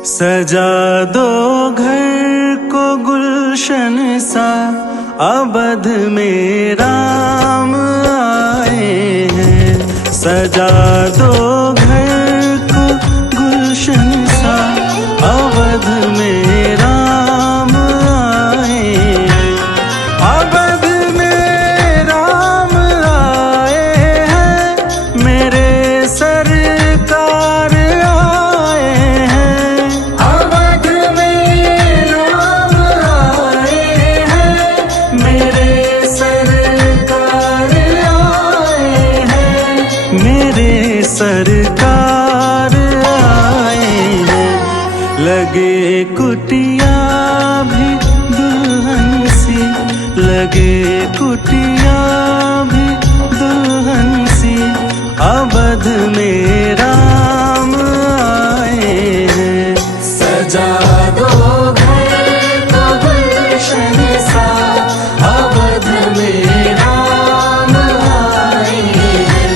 सजा दो घर को गुलशन सा, अवध में राम आए हैं। सजा दो घर को गुलशन सा, अवध में राम आए हैं। अवध में राम आए हैं, मेरे सरकार आए हैं। अवध में राम आए हैं, मेरे सरकार आए हैं। मेरे सरकार आए हैं। लगे कुटिया भी दुल्हन सी, लगे कुटिया भी दुल्हन सी, अवध में राम आए हैं। सजा दो घर को गुलशन सा, अवध में राम आए हैं।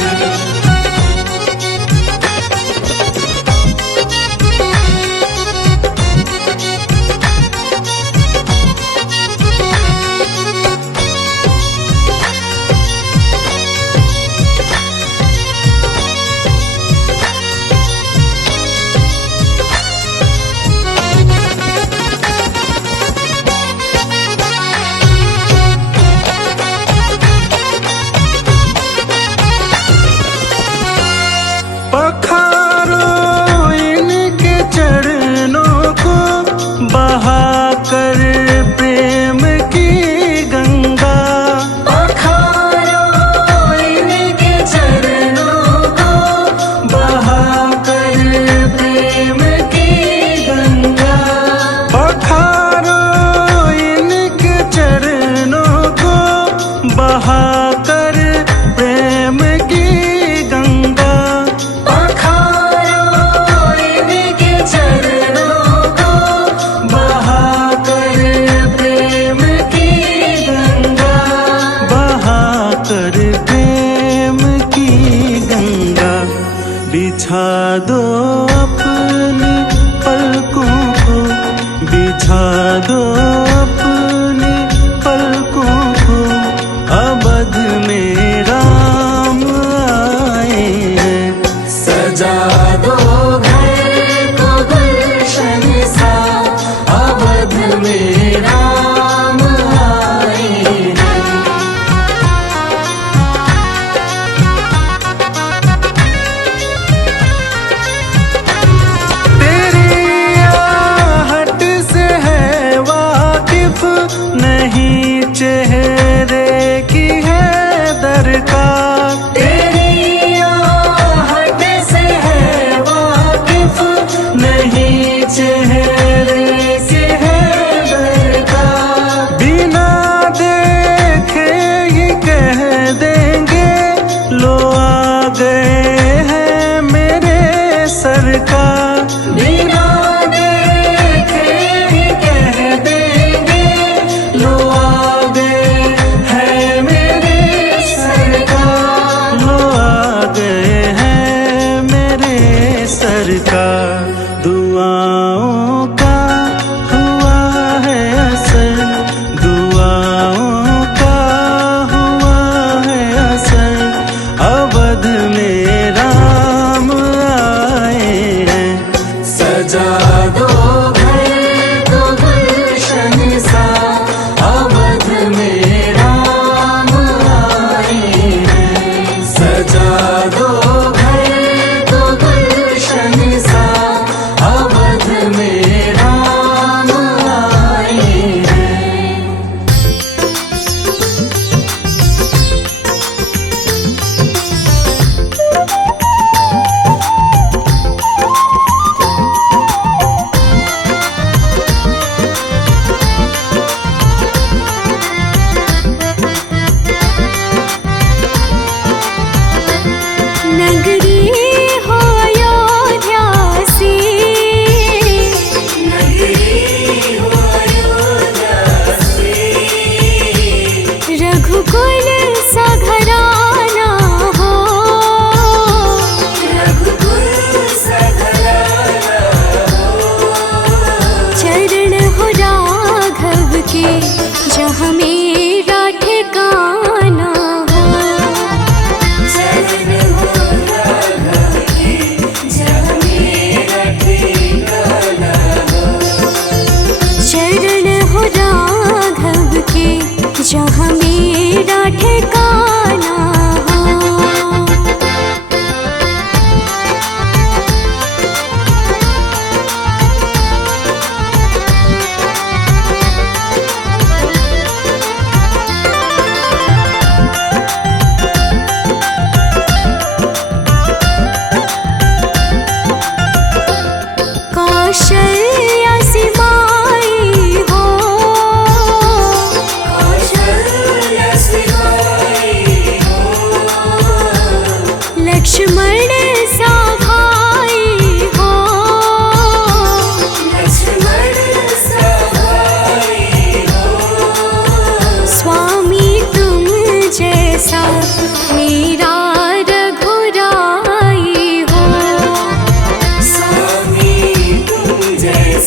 पखारो इनके चरणों को, बहाकर प्रेम की गंगा। पखारो इनके चरणों को, बहाकर प्रेम की गंगा। पखारो इनके चरणों को, बहाकर प्रेम की गंगा। बिछा दो अपनी पलकों को, बिछा दो अपनी पलकों को, अवध में राम आए हैं। सजा दो घर को गुलशन सा, अवध में राम आए हैं। नहीं चेहरे की है दरकार, तेरी आहट से है वाकिफ। नहीं चेहरे से है दरकार, बिना देखे ही कह देंगे लो आ गए हैं मेरे सरकार। बिना सरकार, दुआओं का हुआ है असर, दुआओं का हुआ है असर, अवध में राम आए हैं। सजा दो घर को गुलशन सा, अवध में राम आए हैं। सजा दो जहाँ मेरा ठिकाना हो। चरण हो राघव के जहाँ मेरा ठिकाना हो। चरण हो राघव के जहाँ मेरा ठिकाना हो। कौशल्या से माई हो। कौशल्या से माई हो। लक्ष्मण सा भाई हो। लक्ष्मण सा भाई हो। स्वामी तुम जैसा मेरा रघुराई हो। स्वामी तुम जैसा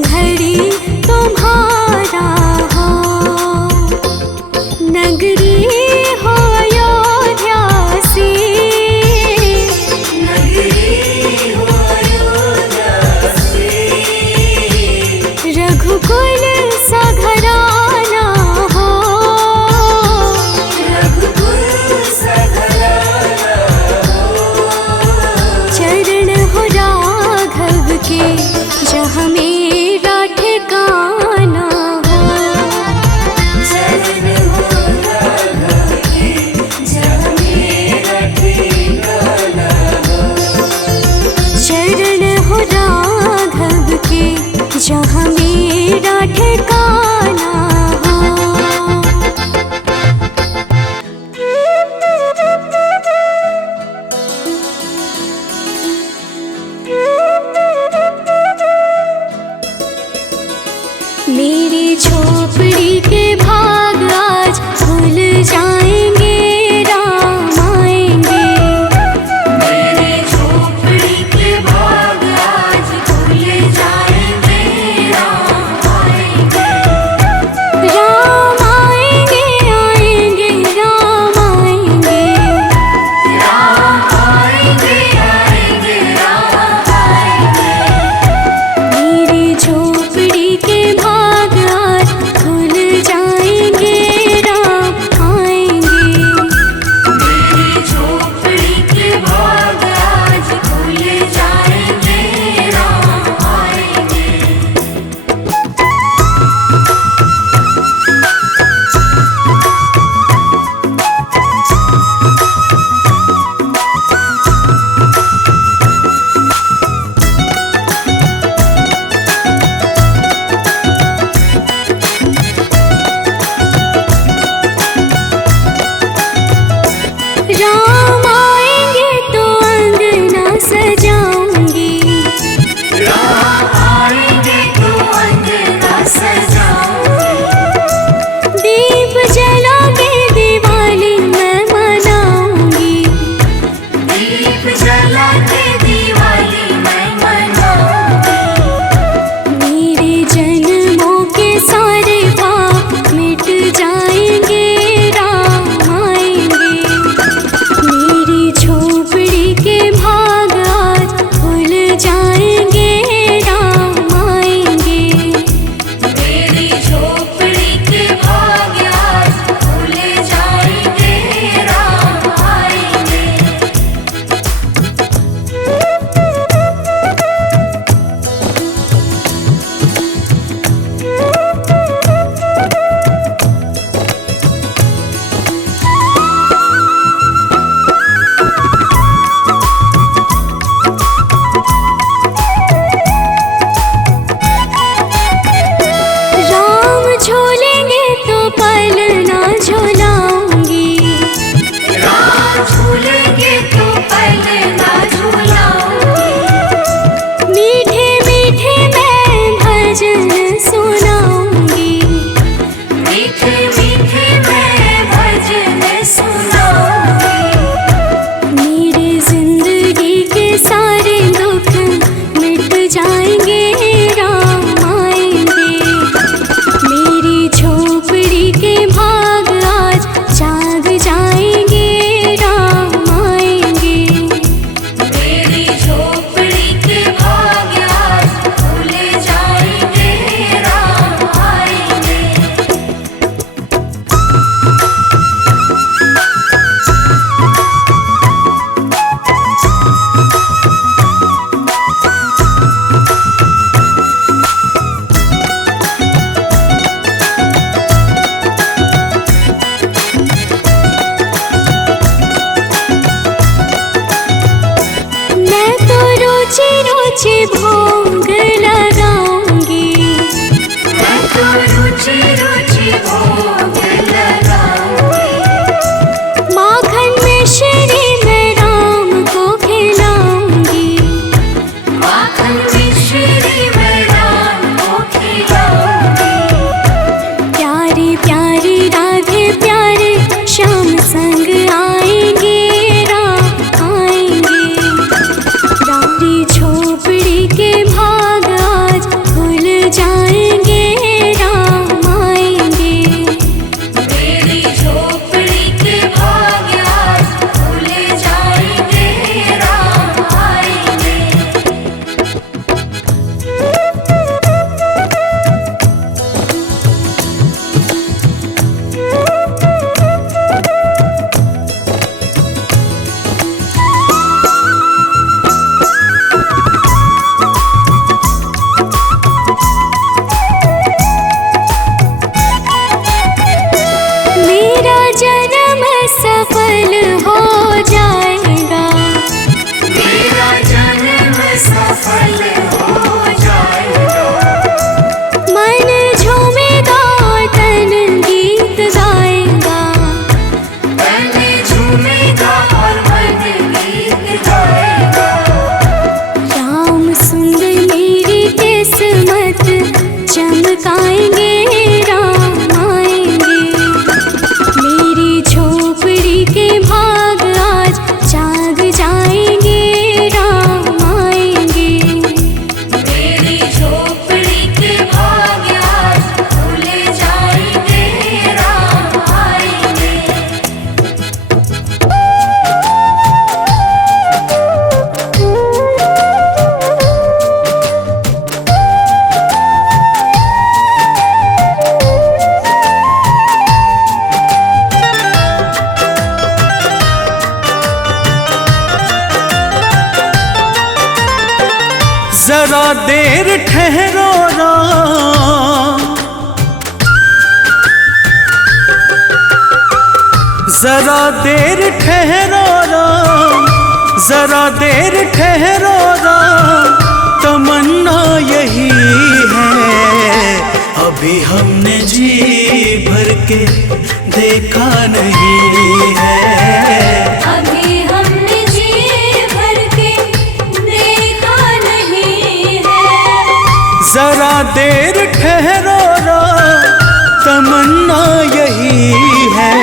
घड़ी तुम्हारा हो। नगरी हो अयोध्या सी, नगरी हो अयोध्या सी, रघुकुल सा घराना हो। रघुकुल सा घराना हो। चरण हो राघव के जहाँ मेरा ठिकाना हो। चरण हो राघव के जहाँ मेरा ठिकाना हो। चरण हो राघव के जहाँ मेरा ठिकाना हो। मेरी झोपड़ी के भाग आज खुल जाएंगे, राम आएंगे। मेरी झोपड़ी के भाग आज खुल जाएंगे, राम आएंगे। राम आएंगे, आएंगे, राम आएंगे। राम आएंगे, आएंगे, राम आएंगे। मेरी झोपड़ी के भाग आज जाएंगे राम आएंगे। मेरी झोपड़ी के भाग आज खुल जाएंगे, राम आएंगे। मेरा जन्म सफल हो जाएगा, मेरा जन्म सफल हो जाएगा। मन झूमेगा तन गीत गाएगा। तन झूमेगा और मन गीत गाएगा। राम सुंदर मेरी किस्मत चमकाएंगे, राम आएंगे। मेरी झोपड़ी के भाग आज जाग जाएंगे, राम आएंगे। मेरी झोपड़ी के भाग आज खुल जाएंगे, राम आएंगे। जरा देर ठहरो राम, जरा देर ठहरो राम, जरा देर ठहरो राम। तमन्ना यही है, अभी हमने जी भर के देखा नहीं है। अभी हमने जी भर के देखा नहीं है। जरा देर ठहरो राम, तमन्ना यही है,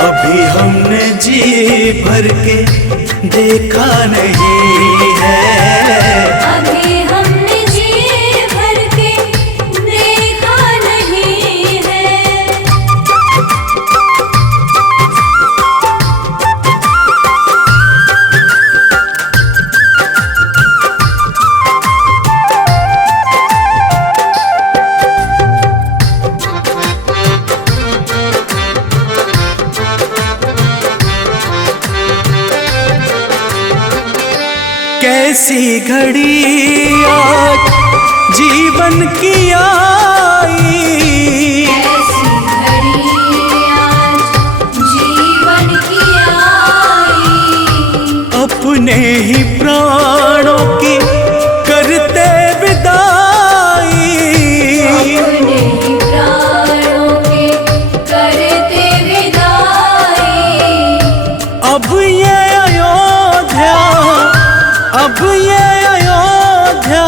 अभी हमने जी भर के देखा नहीं है। अभी हमने जी भर के देखा नहीं है। कैसी घड़ी आज जीवन की आई, ऐसी घड़ी आज जीवन की आई। अपने ही प्राणों की करते विदाई। अपने ही प्राणों के करते विदाई। अब ये अयोध्या, अब ये अयोध्या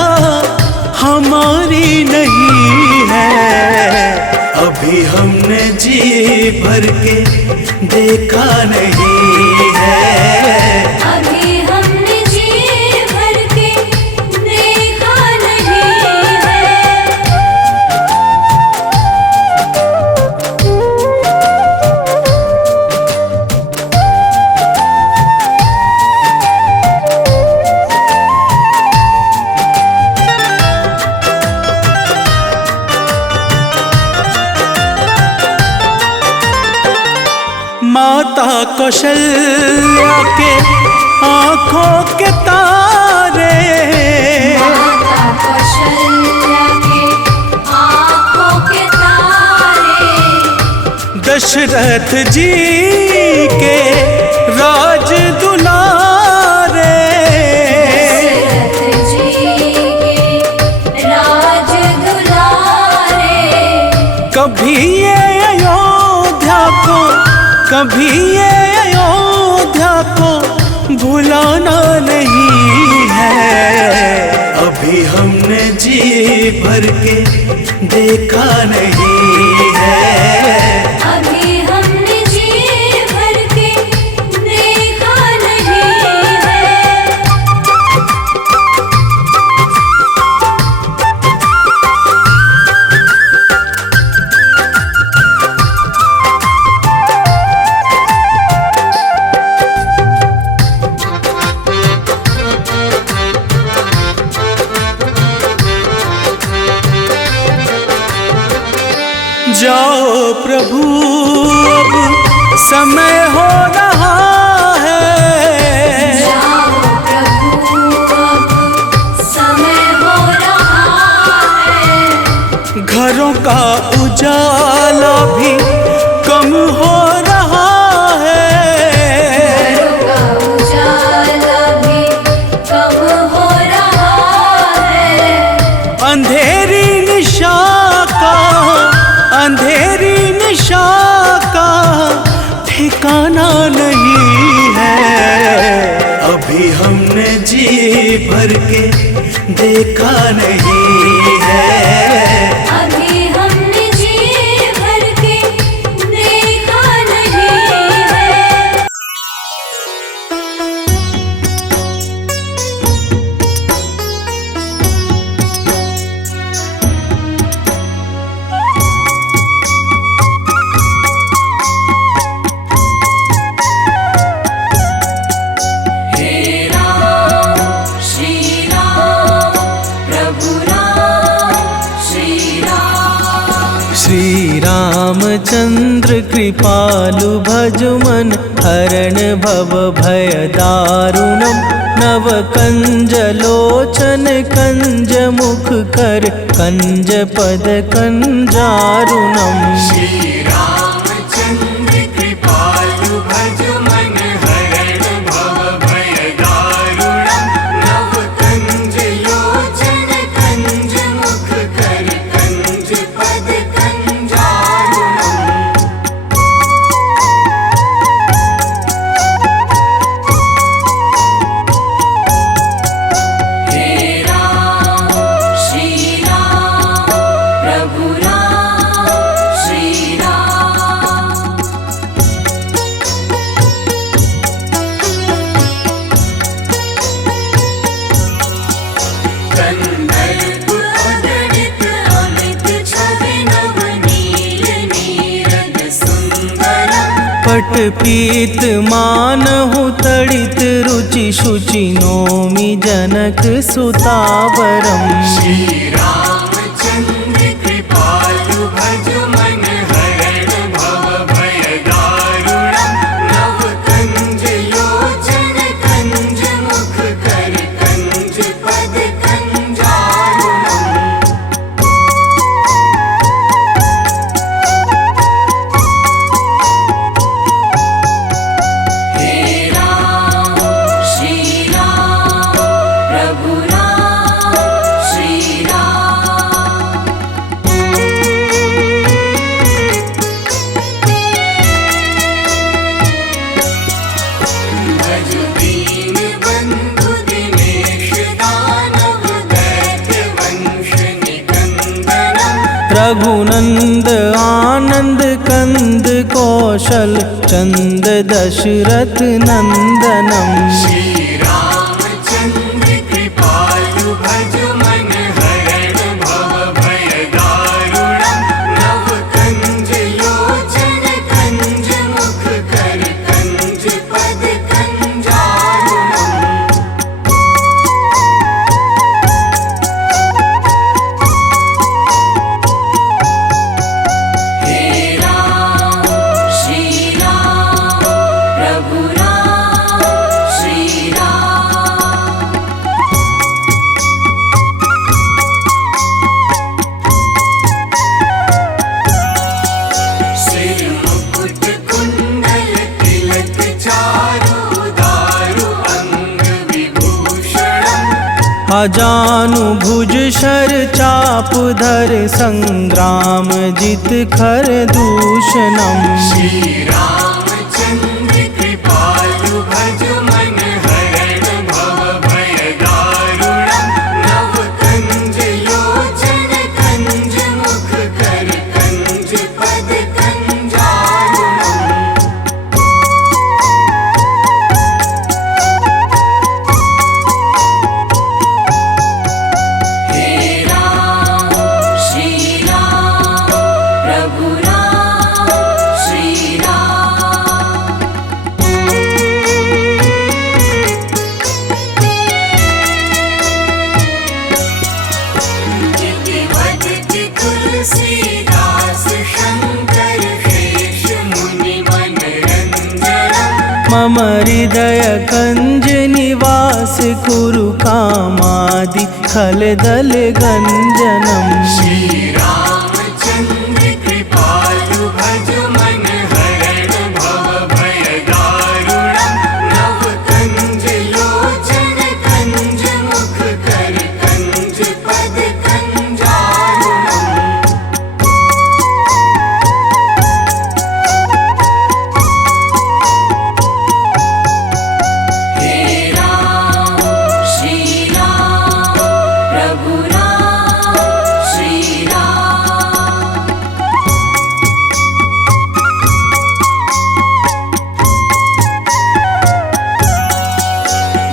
हमारी नहीं है, अभी हमने जी भर के देखा नहीं है। अभी हमने जी भर के देखा नहीं है। माता कौशल्या के आंखों के तारे, माता कौशल्या के आँखों के तारे। दशरथ जी के राज दुलारे। दशरथ जी के राज दुलारे। कभी ये अयोध्या को, कभी ये अयोध्या को भुलाना नहीं है, अभी हमने जी भर के देखा नहीं है। अभी हमने जी भर के देखा नहीं है। जाओ प्रभु अब समय हो रहा है। जाओ प्रभु अब समय हो रहा है। घरों का उजाला भी कम हो रहा है। घरों का उजाला भी कम हो रहा है। अंधेरी निशा का ठिकाना नहीं है। अभी हमने जी भर के देखा नहीं है। अभी हमने जी भर के देखा नहीं है। श्री रामचंद्र कृपालु भजमन हरण भव भय दारुणम नव कंज लोचन कंज मुख कर कंज पद कंजारुणम। श्री रामचंद्र कृपालु भजमन हरण भव भय दारुणम नव कंज लोचन कंज मुख कर कंज पद कंजारुणम। हे राम श्री राम प्रभु राम श्री राम। कंदर्प अगणित अमित छवि नवनील नीरद सुंदरम। पट पीत मानहु तड़ित रुचि शुचि नोमि जनक सुतावरम। श्री रामचंद्र कृपालु भजमन हरण भव भय दारुणम नव कंज लोचन कंज मुख कर कंज पद कंजारुणम। हे राम श्री राम प्रभु राम श्री राम। भज दीन बंधु दिनेश दानव दैत्य वंश निकंदनम। रघुनंद आनंद कंद कौशल चंद दशरथ नंदनम। श्री रामचंद्र कृपालु भजमन हरण भव भय दारुणम नव कंज लोचन कंज मुख कर कंज पद कंजारुणम। हे राम श्री राम प्रभु राम श्री राम। सिर मुकुट कुंडल तिलक चारु दारु अंग विभूषणम। अजानु भुज शर चाप धर संग्राम जित खर दूषणम। श्री रामचंद्र कृपालु भजमन हरण भव भय दारुणम नव कंज लोचन कंज मुख कर कंज पद कंजारुणम। हे राम श्री राम प्रभु राम श्री राम। मम हृदय कंज निवास कुरु कामादि खलदल गंजनम। श्री रामचंद्र कृपालु भज मन हरण भव भय दारुणम। नव कंज लोचन कंज मुख कर कंज पद कंजारुणम। हे राम श्री राम प्रभु राम श्री राम।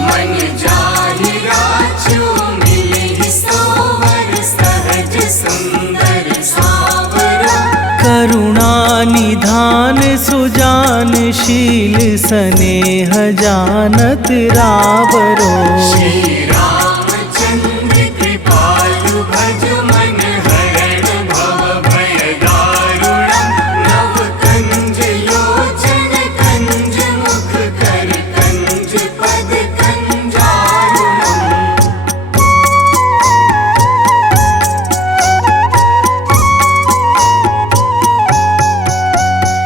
मन जाहि राजो मिलहि सोवर सहज सुंदर सावरा। करुणा निधान सुजान शील स्नेह जानत रावरो। श्री रामचंद्र कृपालु भज मन हरण भव भय दारुणम। नव कंज लोचन कंज मुख कर कंज पद कंजारुणम।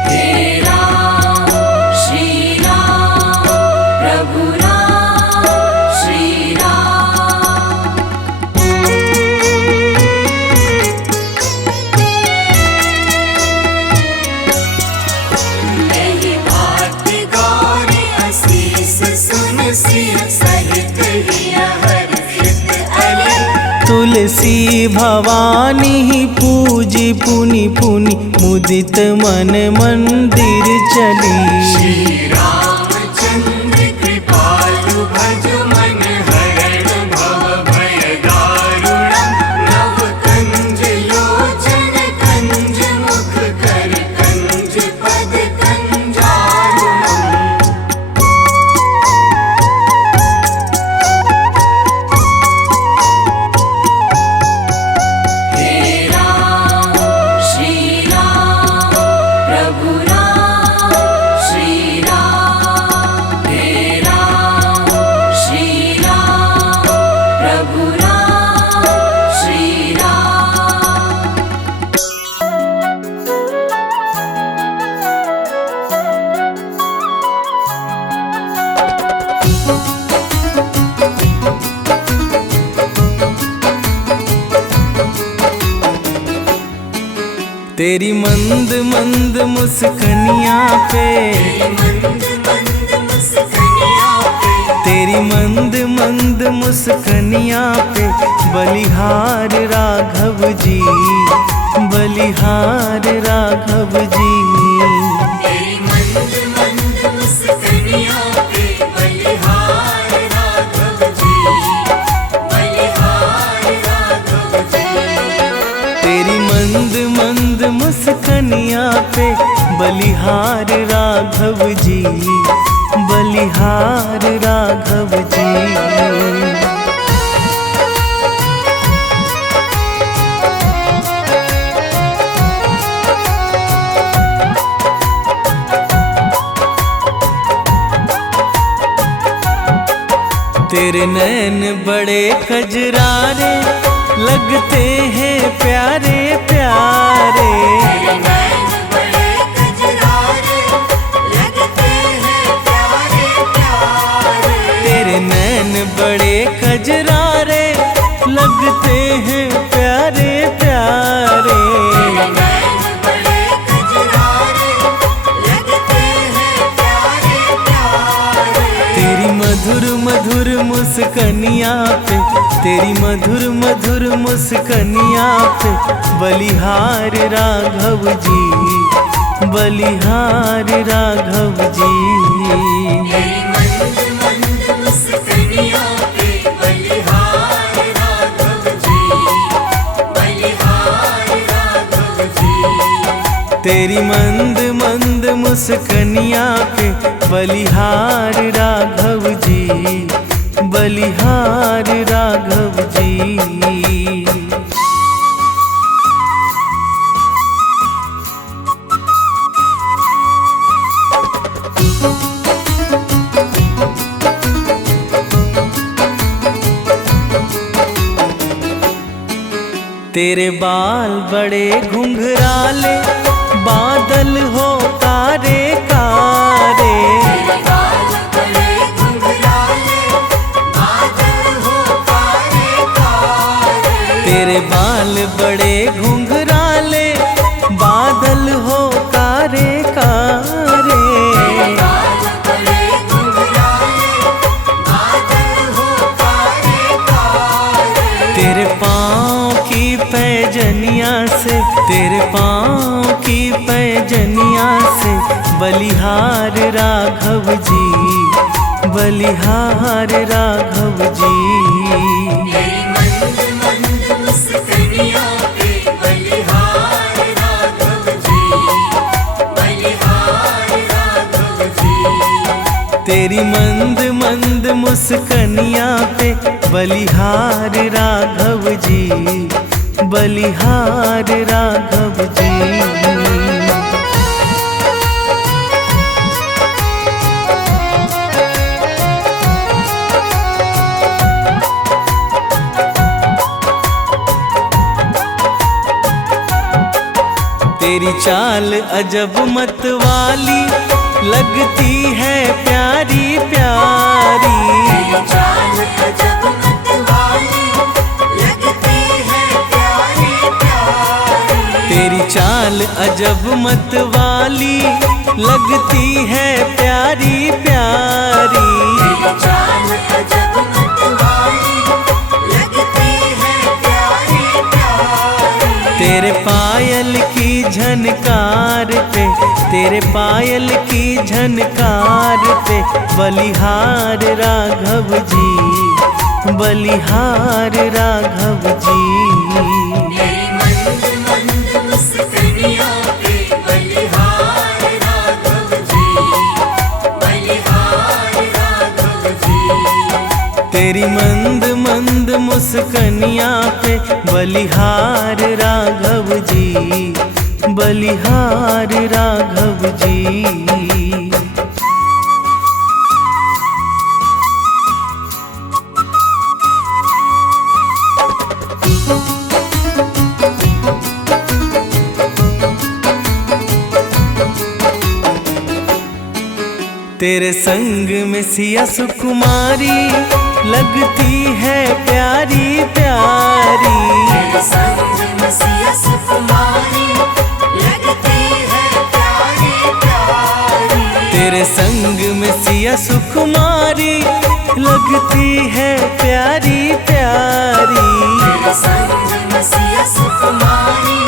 हे राम श्री राम प्रभु राम श्री राम। यही बात गौरी असीस सुन सिंह सहित हिय हर्षित अले। तुलसी भवानी पूजी पुनि पुनि मुदित मन मंदिर चली। श्री रामचंद्र कृपालु भज मन हरण भव भय दारुणम। नव कंज लोचन कंज मुख कर कंज पद कंजारुणम। हे राम श्री राम प्रभु राम श्री राम। हे राम श्री राम प्रभु राम श्री राम। तेरी मंद मंद मुस्कनिया पे, मंद मंद मुस्कनिया पे, तेरी मंद मंद मुस्कनिया पे बलिहार राघव जी, बलिहार राघव जी। तेरी मंद मंद मुस्कनिया पे बलिहार राघव जी, बलिहार राघव जी। तेरी मंद मंद मुस्कनिया पे बलिहार राघव जी, बलिहार राघव जी। तेरे नैन बड़े कजरारे लगते हैं प्यारे प्यारे। तेरे नैन बड़े कजरारे लगते हैं प्यारे प्यारे। तेरे नैन बड़े कजरारे लगते हैं प्यारे प्यारे। तेरे नैन बड़े कजरारे लगते हैं प्यारे प्यारे। तेरी मधुर मधुर मुस्कनिया पे, तेरी मधुर मधुर मुस्कनिया पे बलिहार राघव जी, बलिहार राघव जी। तेरी मंद मंद मुस्कनिया पे बलिहार राघव जी, बलिहार राघव जी। तेरी मंद मंद मुस्कनिया पे बलिहार राघव जी, बलिहार राघव जी। तेरे बाल बड़े घुंघराले, बादल हो कारे कारे। तेरे बाल बड़े घुंघराले, बादल हो कारे कारे। तेरे बाल बड़े घुंघराले, बादल हो कारे कारे। तेरे बाल बड़े घुंघराले, बादल हो कारे कारे। तेरे पाँव की पैजनिया से, तेरे पाँव की पैजनिया से बलिहार राघव जी, बलिहार राघव जी। तेरी मंद मंद मुस्कानियों पे बलिहार राघव जी, बलिहार राघव जी। तेरी मंद मंद मुस्कनिया पे बलिहार राघव जी, बलिहार राघव जी। तेरी चाल अजब मतवाली, लगती है प्यारी प्यारी। तेरी चाल अजब मतवाली, लगती है प्यारी प्यारी। तेरी चाल अजब मतवाली, लगती है प्यारी प्यारी। तेरी चाल अजब मतवाली, लगती है प्यारी प्यारी। तेरे पायल की झनकार पे, तेरे पायल की झनकार पे बलिहार राघव जी, बलिहार राघव जी। तेरी मंद मंद मुस्कानियों पे बलिहार राघव जी, बलिहार राघव जी। तेरी मंद मंद मुस्कनिया पे बलिहार राघव जी, बलिहार राघव जी। तेरे संग में सिया सुकुमारी, लगती है प्यारी प्यारी। तेरे संग में सिया सुकुमारी, लगती है प्यारी प्यारी। तेरे संग में सिया सुकुमारी, लगती है प्यारी प्यारी। तेरे संग में सिया सुकुमारी,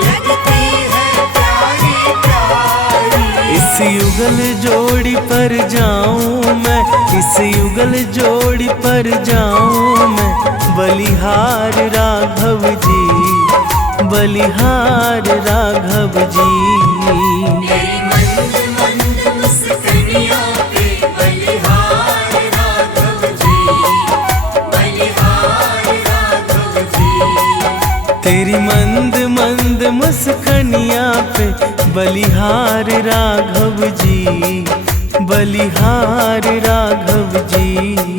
लगती है प्यारी प्यारी। इस युगल जोड़ी पर जाऊं मैं, इस युगल जोड़ी पर जाऊं मैं, बलिहार राघव जी, बलिहार राघव जी। तेरी मंद मंद मुस्कानियों पे बलिहार राघव जी, बलिहार राघव जी। तेरी मंद मंद मुस्कनिया पे बलिहार राघव जी, बलिहार राघव जी।